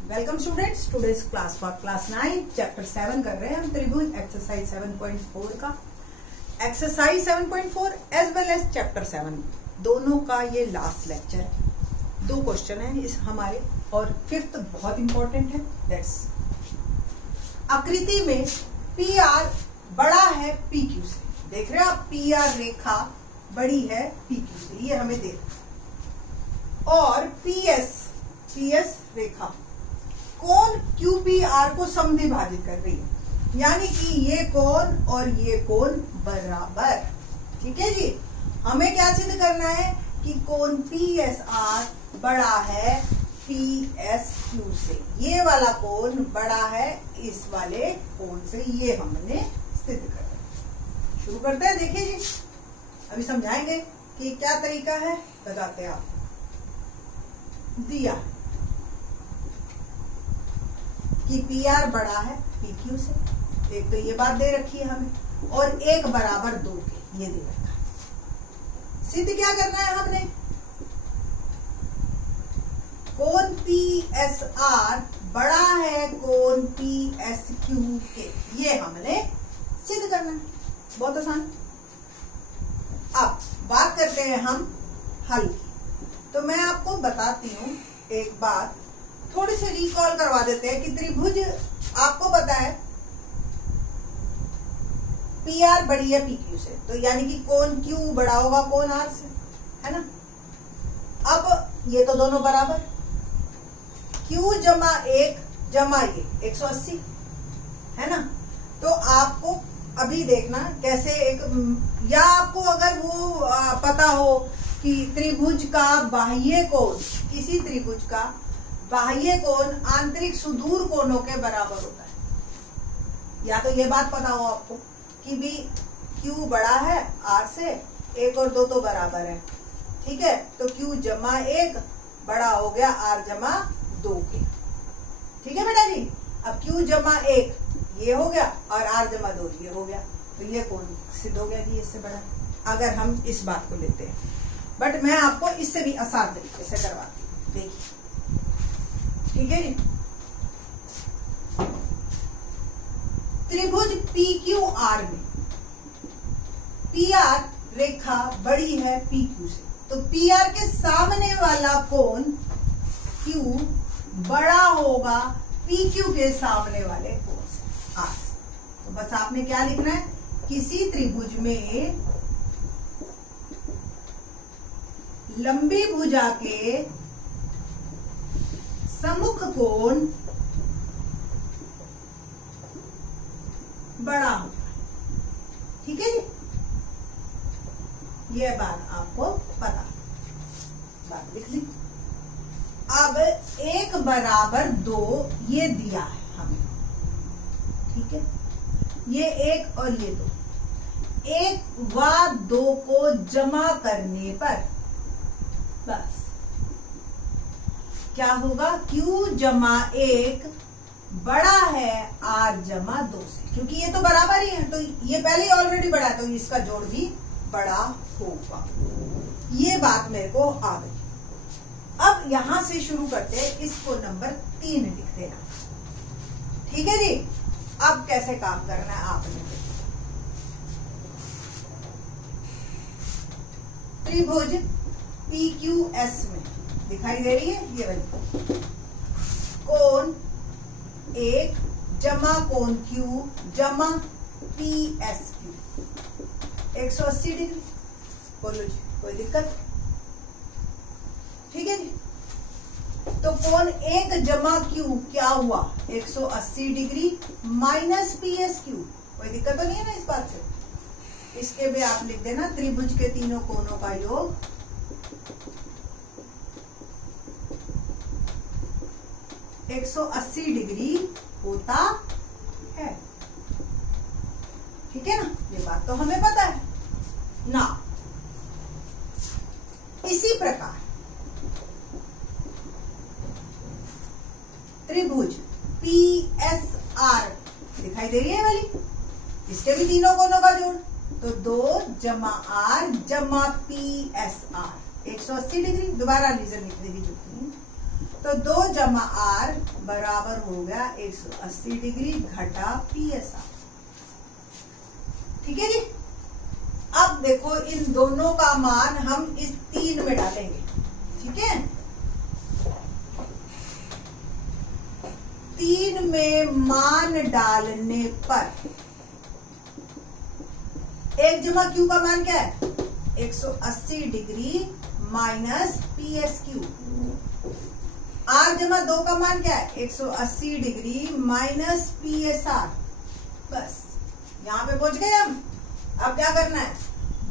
Welcome students, today's class for class 9 chapter 7 कर रहे हैं हम त्रिभुज एक्सरसाइज 7.4 का। Exercise 7.4 as well as chapter 7 दोनों का ये लास्ट लेक्चर है। 2 क्वेश्चन है इस हमारे और 5th बहुत इंपॉर्टेंट है। दैट्स आकृति में पी आर बड़ा है पी क्यू से। देख रहे हैं आप, पी आर रेखा बड़ी है पी क्यू से, ये हमें देख। और पी एस रेखा कोण QPR को समद्विभाजित कर रही है, यानी कि ये कोण और ये कोण बराबर। ठीक है जी, हमें क्या सिद्ध करना है कि कोण PSR बड़ा है PSQ से। ये वाला कोण बड़ा है इस वाले कोण से, ये हमने सिद्ध करना। शुरू करते हैं। देखिए जी, अभी समझाएंगे कि क्या तरीका है, बताते हैं आप। दिया कि PR बड़ा है PQ से, एक तो ये बात दे रखी है हमें, और 1 बराबर 2 के, ये दे रखा है। सिद्ध क्या करना है हमने, कोण PSR बड़ा है कोण PSQ के, ये हमने सिद्ध करना है। बहुत आसान। अब बात करते हैं हम हल की। तो मैं आपको बताती हूँ एक बात, थोड़ी सी रिकॉल करवा देते हैं कि त्रिभुज आपको पता है PR बड़ी है PQ से, तो यानी कि कोण Q बड़ा होगा कोण R से, है ना। अब ये तो दोनों बराबर, Q जमा 1 जमा ये 180, है ना। तो आपको अभी देखना कैसे एक, या आपको अगर वो पता हो कि त्रिभुज का बाह्य कोण, किसी त्रिभुज का बाह्य कोण आंतरिक सुदूर कोणों के बराबर होता है, या तो ये बात पता हो आपको कि भी Q बड़ा है R से, 1 और 2 तो बराबर है। ठीक है, तो Q जमा 1 बड़ा हो गया R जमा 2 के। ठीक है बेटा जी, अब Q जमा 1 ये हो गया और R जमा 2 ये हो गया, तो ये कोण सिद्ध हो गया कि इससे बड़ा, अगर हम इस बात को लेते हैं। बट मैं आपको इससे भी आसान तरीके से करवाती हूँ, देखिए। ठीक है जी, त्रिभुज PQR में PR रेखा बड़ी है PQ से, तो PR के सामने वाला कोण Q बड़ा होगा PQ के सामने वाले कोण से, R से। तो बस आपने क्या लिखना है, किसी त्रिभुज में लंबी भुजा के सम्मुख कोण बड़ा होगा। ठीक है जी, यह बात आपको पता, बात लिख ली। अब 1 बराबर 2 ये दिया है हमें। ठीक है, ये 1 और ये 2, 1 व 2 को जमा करने पर बस क्या होगा, Q जमा 1 बड़ा है R जमा 2 से, क्योंकि ये तो बराबर ही है, तो ये पहले ही ऑलरेडी बड़ा है, तो इसका जोड़ भी बड़ा होगा। ये बात मेरे को आ गई। अब यहां से शुरू करते हैं, इसको नंबर 3 लिख देना। ठीक है जी, अब कैसे काम करना है आपने, त्रिभुज PQS में दिखाई दे रही है ये वाली, कोण 1 जमा कोण Q जमा PSQ 180 डिग्री। बोलो जी, कोई दिक्कत? ठीक है जी, तो कोण 1 जमा Q क्या हुआ, 180 डिग्री माइनस PSQ। कोई दिक्कत तो नहीं है ना इस बात से। इसके भी आप लिख देना, त्रिभुज के तीनों कोणों का योग 180 डिग्री होता है। ठीक है ना, ये बात तो हमें पता है ना। इसी प्रकार त्रिभुज PSR दिखाई दे रही है वाली, इसके भी तीनों कोणों का जोड़, तो 2 जमा R जमा PSR 180 डिग्री। दोबारा रीजन लिख देगी, तो 2 जमा R बराबर हो गया 180 डिग्री घटा PSR। ठीक है जी। अब देखो इन दोनों का मान हम इस 3 में डालेंगे। ठीक है, 3 में मान डालने पर 1 जमा Q का मान क्या है? 180 डिग्री माइनस PSQ। R जमा 2 का मान क्या है? 180 डिग्री माइनस PSR। बस यहां पे पहुंच गए हम। अब क्या करना है?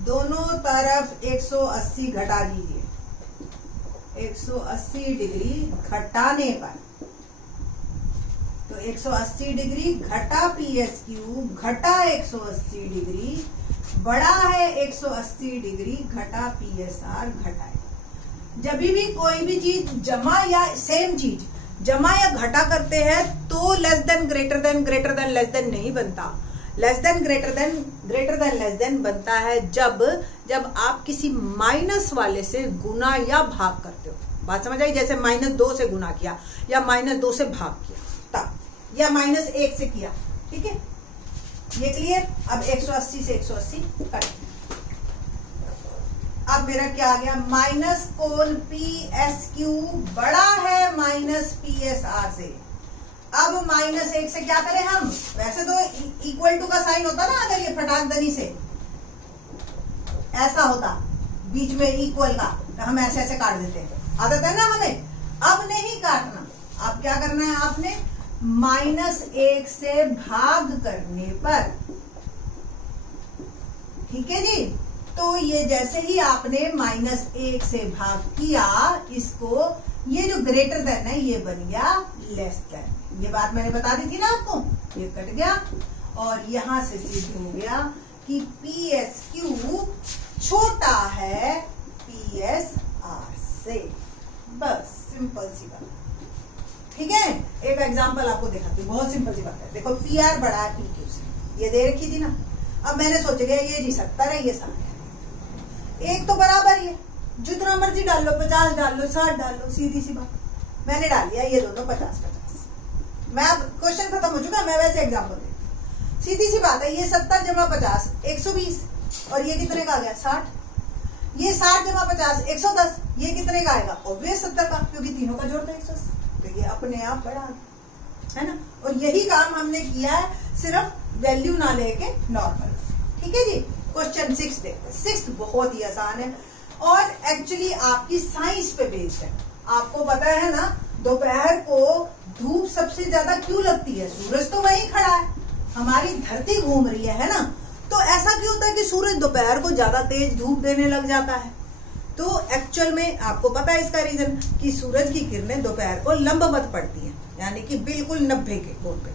दोनों तरफ 180 घटा दीजिए। 180 डिग्री घटाने पर तो 180 डिग्री घटा PSQ घटा 180 डिग्री बड़ा है 180 डिग्री घटा PSR घटाए। जब भी कोई भी चीज जमा या सेम चीज जमा या घटा करते हैं तो less than greater than less than नहीं बनता। Less than greater than less than बनता है जब आप किसी माइनस वाले से गुना या भाग करते हो। बात समझ आई? जैसे -2 से गुना किया या -2 से भाग किया तब, या -1 से किया। ठीक है, ये क्लियर? अब 180 से 180 कट। अब मेरा क्या आ गया? माइनस कोण PSQ बड़ा है माइनस PSR से। अब -1 से क्या करें हम? वैसे तो इक्वल टू का साइन होता ना, अगर ये फटाकदनी से ऐसा होता बीच में इक्वल का, तो हम ऐसे ऐसे काट देते हैं। आदत है ना हमें। अब नहीं काटना। अब क्या करना है आपने? -1 से भाग करने पर। ठीक है जी। तो ये जैसे ही आपने -1 से भाग किया, इसको ये जो ग्रेटर देन है ये बन गया लेस देन। ये बात मैंने बता दी थी ना आपको। ये कट गया और यहां से सिद्ध हो गया कि PSQ छोटा है PSR से। बस सिंपल सी बात। ठीक है, एक एग्जांपल आपको दिखाती हूँ, बहुत सिंपल सी बात है। देखो PR बड़ा है PQ से, ये दे रखी थी ना। अब मैंने सोच लिया ये जी 70 है, ये 60 है, एक तो बराबर ही है। जितना मर्जी डाल लो, 50 डाल लो, 60 डाल लो, सीधी सी बात। मैंने डाल दिया ये दोनों 50-50। मैं अब क्वेश्चन खत्म हो चुका, मैं वैसे एग्जांपल दे। सीधी सी बात है, ये 70 जमा 50 120 और ये कितने का आ गया? 60। ये 60 जमा 50 110, ये कितने का आएगा? ऑब्वियस 70 का, क्योंकि तीनों का जोड़ था 180। तो ये अपने आप बढ़ा है ना। और यही काम हमने किया है, सिर्फ वैल्यू ना लेके नॉर्मल। ठीक है जी। क्वेश्चन 6 देखते हैं। 6 बहुत ही आसान है और एक्चुअली आपकी साइंस पे बेस्ड है। आपको पता है ना, दोपहर को धूप सबसे ज्यादा क्यों लगती है? सूरज तो वहीं खड़ा है, हमारी धरती घूम रही है ना। तो ऐसा क्यों होता है कि सूरज दोपहर को ज्यादा तेज धूप देने लग जाता है? तो एक्चुअल में आपको पता है इसका रीजन कि सूरज की किरणें दोपहर को लंबवत पड़ती हैं, यानी कि बिल्कुल 90 के कोण पे,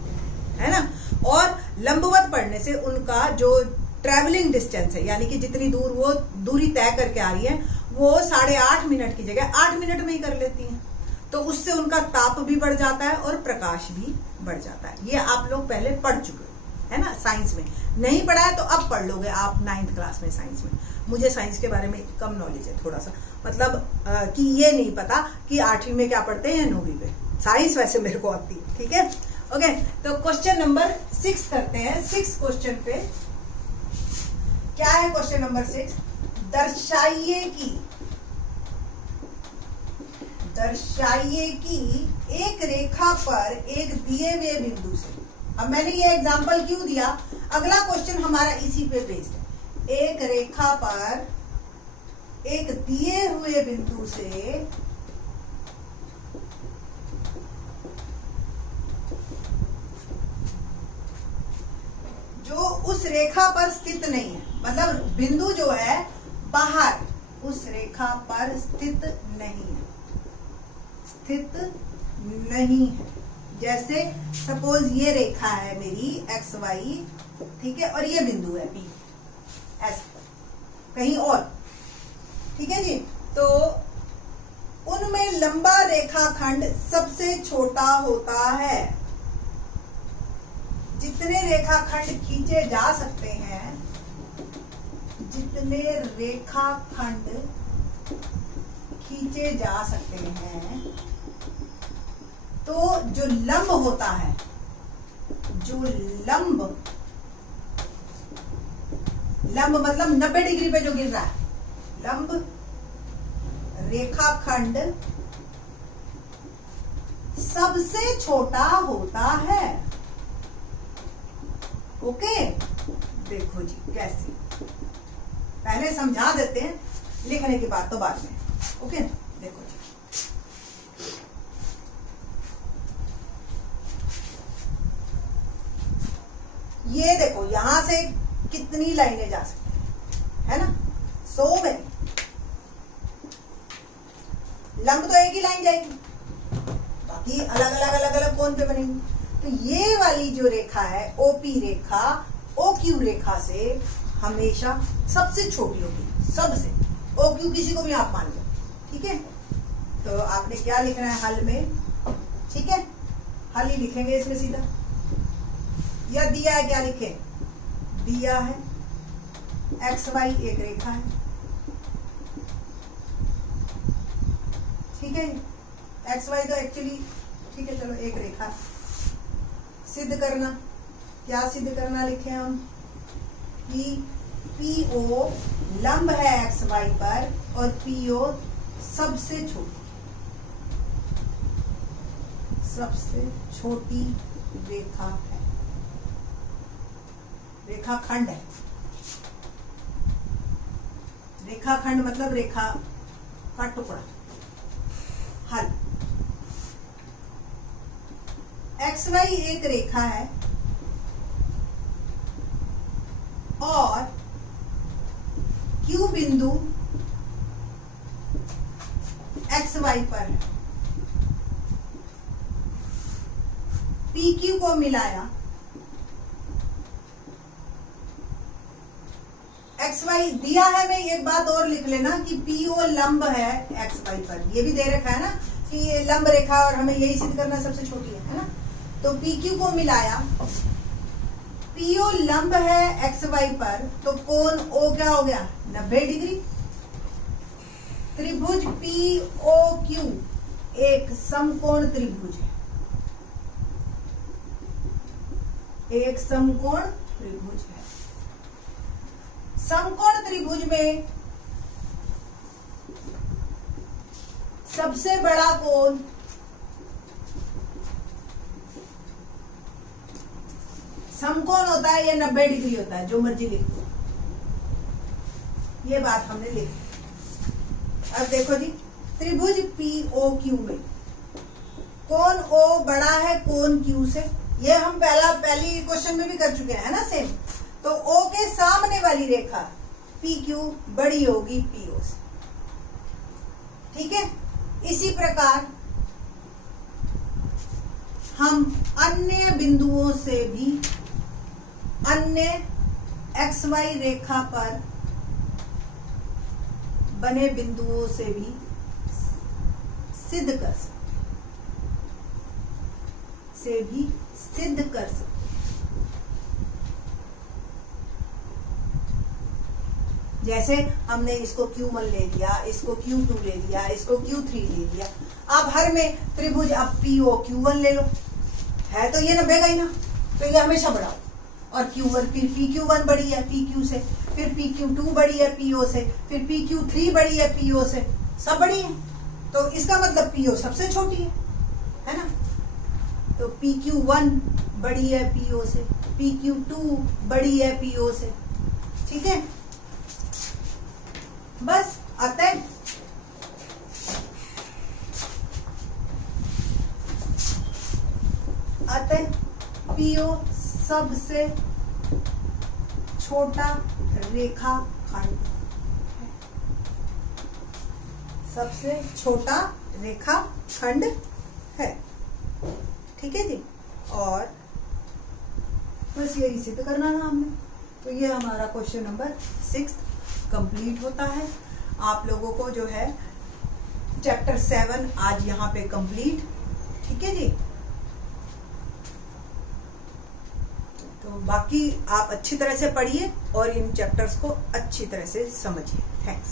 है ना। और लंबवत पड़ने से उनका जो ट्रैवलिंग डिस्टेंस है, यानी कि जितनी दूर वो दूरी तय करके आ रही है, वो 8.5 मिनट की जगह 8 मिनट में ही कर लेती हैं। तो उससे उनका ताप भी बढ़ जाता है और प्रकाश भी बढ़ जाता है। ये आप लोग पहले पढ़ चुके है ना साइंस में। नहीं पढ़ा है तो अब पढ़ लोगे आप 9th क्लास में साइंस में। मुझे साइंस के बारे में कम नॉलेज है थोड़ा सा, मतलब कि ये नहीं पता कि 8वीं में क्या पढ़ते हैं 9वीं में। साइंस वैसे मेरे को आती है। ठीक है, ओके। तो क्वेश्चन नंबर 6 करते हैं। 6 क्वेश्चन पे क्या है? क्वेश्चन नंबर 6, दर्शाइए कि एक रेखा पर एक दिए हुए बिंदु से। अब मैंने ये एग्जांपल क्यों दिया? अगला क्वेश्चन हमारा इसी पे बेस्ड है। एक रेखा पर एक दिए हुए बिंदु से जो उस रेखा पर स्थित नहीं है, मतलब बिंदु जो है बाहर उस रेखा पर स्थित नहीं है। जैसे सपोज ये रेखा है मेरी XY, ठीक है, और ये बिंदु है P, ऐसा कहीं और। ठीक है जी। तो उनमें लंबा रेखाखंड सबसे छोटा होता है। जितने रेखाखंड खींचे जा सकते हैं, जितने रेखाखंड खींचे जा सकते हैं तो जो लंब होता है, जो लंब मतलब 90 डिग्री पे जो गिर रहा है, लंब रेखाखंड सबसे छोटा होता है। ओके, देखो जी कैसे, पहले समझा देते हैं, लिखने की बात तो बाद में। ओके, देखो जी, ये देखो यहां से कितनी लाइनें जा सकती है ना, 100 में। लंब तो एक ही लाइन जाएगी, बाकी अलग अलग कोण पे बनेंगी। तो ये वाली जो रेखा है ओपी रेखा ओक्यू रेखा से हमेशा सबसे छोटी होगी, सबसे। ओक्यू किसी को भी आप मान लो, ठीक है। तो आपने क्या लिखना है हल में, ठीक है, हल ही लिखेंगे इसमें सीधा। या दिया है, क्या लिखे, दिया है एक्स वाई एक रेखा है, ठीक है। एक्स वाई तो एक्चुअली ठीक है, चलो एक रेखा। सिद्ध करना, क्या सिद्ध करना लिखे हम कि पीओ लंब है एक्स वाई पर और पीओ सबसे छोटी रेखा है, रेखाखंड है। रेखाखंड मतलब रेखा का टुकड़ा। हल, एक्स वाई एक रेखा है और क्यू बिंदु एक्स वाई पर है। पी क्यू को मिलाया, एक्स वाई दिया है। मैं एक बात और लिख लेना कि पीओ लंब है एक्स वाई पर, ये भी दे रखा है ना कि ये लंब रेखा और हमें यही सिद्ध करना सबसे छोटी है ना। तो पी क्यू को मिलाया, पीओ लंब है एक्स वाई पर, तो कोण ओ क्या हो गया, 90 डिग्री। त्रिभुज पीओ क्यू एक समकोण त्रिभुज है, एक समकोण त्रिभुज है। समकोण त्रिभुज में सबसे बड़ा कोण समकोण होता है या 90 डिग्री होता है, जो मर्जी लिख दो, ये बात हमने लिखी। अब देखो जी, त्रिभुज पीओक्यू में कोण ओ बड़ा है कोण क्यू से, ये हम पहली क्वेश्चन में भी कर चुके हैं ना सेम। तो ओ के सामने वाली रेखा पी क्यू बड़ी होगी पीओ से, ठीक है। इसी प्रकार हम अन्य बिंदुओं से भी, अन्य एक्स वाई रेखा पर बने बिंदुओं से भी सिद्ध कर सकते, जैसे हमने इसको Q1 ले लिया, इसको Q2 ले लिया, इसको Q3 ले लिया। आप हर में त्रिभुज आप PO Q1 ले लो, है तो ये 90 का ही ना, तो ये हमेशा बढ़ाओ। और Q1 फिर PQ1 बड़ी है PQ से, फिर PQ2 बड़ी है PO से, फिर PQ3 बड़ी है PO से, सब बड़ी है। तो इसका मतलब PO सबसे छोटी है ना। तो PQ1 बड़ी है PO से, PQ2 बड़ी है PO से, ठीक है। बस अतः PO सबसे छोटा रेखाखंड है, सबसे छोटा रेखाखंड है, ठीक है जी। और बस यही सिद्ध करना था हमने। तो ये हमारा क्वेश्चन नंबर 6 कंप्लीट होता है। आप लोगों को जो है चैप्टर 7 आज यहाँ पे कंप्लीट, ठीक है जी। तो बाकी आप अच्छी तरह से पढ़िए और इन चैप्टर्स को अच्छी तरह से समझिए। थैंक्स।